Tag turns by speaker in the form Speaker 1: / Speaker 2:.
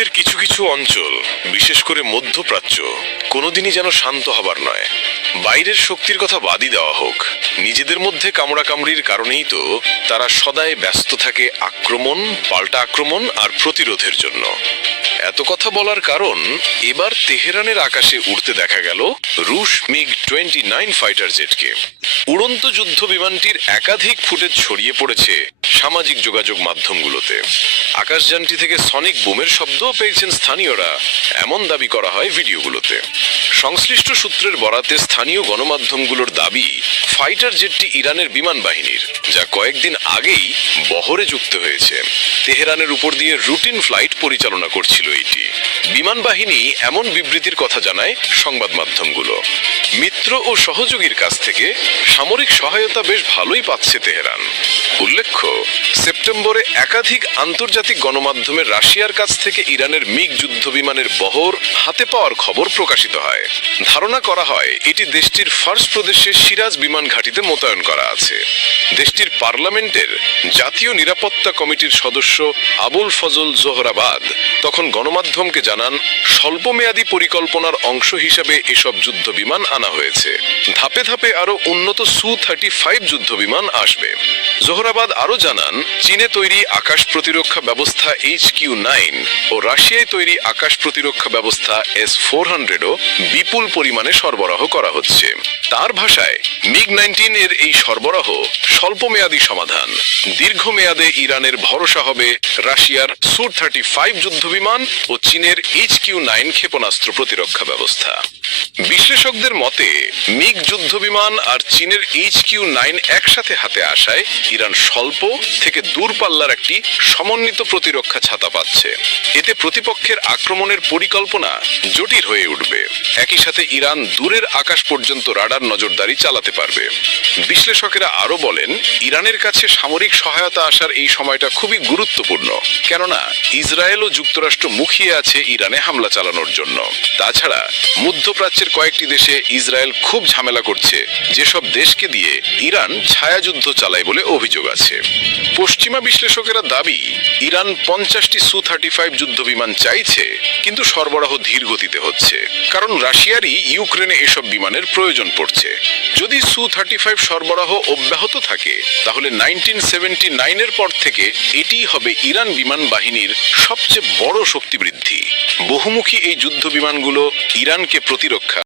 Speaker 1: বিশ্বের কিছু কিছু অঞ্চল, বিশেষ করে মধ্যপ্রাচ্য, কোনোদিনই যেন শান্ত হবার নয়। বাইরের শক্তির কথা বাদই দেওয়া হোক, নিজেদের মধ্যে কামড়াকামড়ির কারণেই তো তারা সদায় ব্যস্ত থাকে আক্রমণ, পাল্টা আক্রমণ আর প্রতিরোধের জন্য। এত কথা বলার কারণ, এবার তেহরানের আকাশে উড়তে দেখা গেল রুশ মিগ টোয়েন্টি নাইন ফাইটার জেটকে। উড়ন্ত যুদ্ধ বিমানটির একাধিক ফুটেজ ছড়িয়ে পড়েছে সামাজিক যোগাযোগ মাধ্যমগুলোতে। আকাশযানটি থেকে সনিক বুমের শব্দও পেয়েছেন স্থানীয়রা। এমন দাবি করা হয় ভিডিওগুলোতে। সংশ্লিষ্ট সূত্রের বরাতে স্থানীয় গণমাধ্যমগুলোর দাবি, ফাইটার জেটটি ইরানের বিমান বাহিনীর, যা কয়েকদিন আগেই বহরে যুক্ত হয়েছে। তেহরানের উপর দিয়ে রুটিন ফ্লাইট পরিচালনা করছিল এটি। বিমান বাহিনী এমন বিবৃতির কথা জানায় সংবাদ মাধ্যমগুলো। মিত্র ও সহযোগীর কাছ থেকে সামরিক সহায়তা বেশ ভালোই পাচ্ছে তেহরান। উল্লেখ্য সেপ্টেম্বরে একাধিক আন্তর্জাতিক গণমাধ্যমে রাশিয়ার কাছ থেকে ইরানের মিগ যুদ্ধ বিমানের বহর হাতে পাওয়ার খবর প্রকাশিত হয়। ধারণা করা হয়, এটি দেশটির ফার্স প্রদেশের সিরাজ বিমান ঘাঁটিতে মোতায়েন করা আছে। দেশটির পার্লামেন্টের জাতীয় নিরাপত্তা কমিটির সদস্য আবুল ফজল জোহরাবাদ তখন গণমাধ্যমকে জানান, স্বল্পমেয়াদী পরিকল্পনার অংশ হিসাবে এসব যুদ্ধ বিমান আনা হয়েছে। ধাপে ধাপে আরও উন্নত সু থার্টি ফাইভ যুদ্ধ বিমান আসবে। জোহরাবাদ আরও জানান চীনে তৈরি আকাশ প্রতিরক্ষা ব্যবস্থা এইচ কিউ নাইন ও রাশিয়ায় তৈরি আকাশ প্রতিরক্ষা ব্যবস্থা এস ফোর হান্ড্রেডও বিপুল পরিমাণে সরবরাহ করা হচ্ছে। তার ভাষায়, মিগ নাইনটিন এর এই সরবরাহ স্বল্পমেয়াদী সমাধান। দীর্ঘমেয়াদে ইরানের ভরসা হবে রাশিয়ার সু থার্টি ফাইভ যুদ্ধ বিমান ও চীনের এইচ কিউ নাইন ক্ষেপণাস্ত্র প্রতিরক্ষা ব্যবস্থা। বিশ্লেষকদের মতে, মিগ যুদ্ধ বিমান আর চীনের এইচ কিউ নাইন একসাথে হাতে আসায় ইরান স্বল্প থেকে দূরপাল্লার একটি সমন্বিত প্রতিরক্ষা ছাতা পাচ্ছে। এতে প্রতিপক্ষের আক্রমণের পরিকল্পনা জটিল হয়ে উঠবে। একই সাথে ইরান দূরের আকাশ পর্যন্ত রাডার নজরদারি চালাতে পারবে। বিশ্লেষকেরা আরও বলেন, ইরানের কাছে সামরিক সহায়তা আসার এই সময়টা খুবই গুরুত্বপূর্ণ, কেননা ইসরায়েল ও যুক্তরাষ্ট্র মুখিয়ে আছে ইরানে হামলা চালানোর জন্য। তাছাড়া, মধ্যপ্রাচ্যের কয়েকটি দেশে ইসরায়েল খুব ঝামেলা করছে। যেসব দেশকে দিয়ে ইরান ছায়াযুদ্ধ চালায় বলে অভিযোগ আছে। পশ্চিমা বিশ্লেষকেরা দাবি, ইরান পঞ্চাশটি সু থার্টি ফাইভ যুদ্ধ বিমান চাইছে, কিন্তু সরবরাহ ধীর গতিতে হচ্ছে। কারণ রাশিয়ারই ইউক্রেনে এসব বিমানের প্রয়োজন পড়ছে। যদি সু থার্টি ফাইভ সরবরাহ অব্যাহত থাকে, তাহলে নাইনটিন সেভেন্টি নাইনের পর থেকে এটিই হবে ইরান বিমান বাহিনীর সবচেয়ে বড় শক্তি বৃদ্ধি। বহুমুখী এই যুদ্ধ বিমানগুলো ইরানকে প্রতিরক্ষা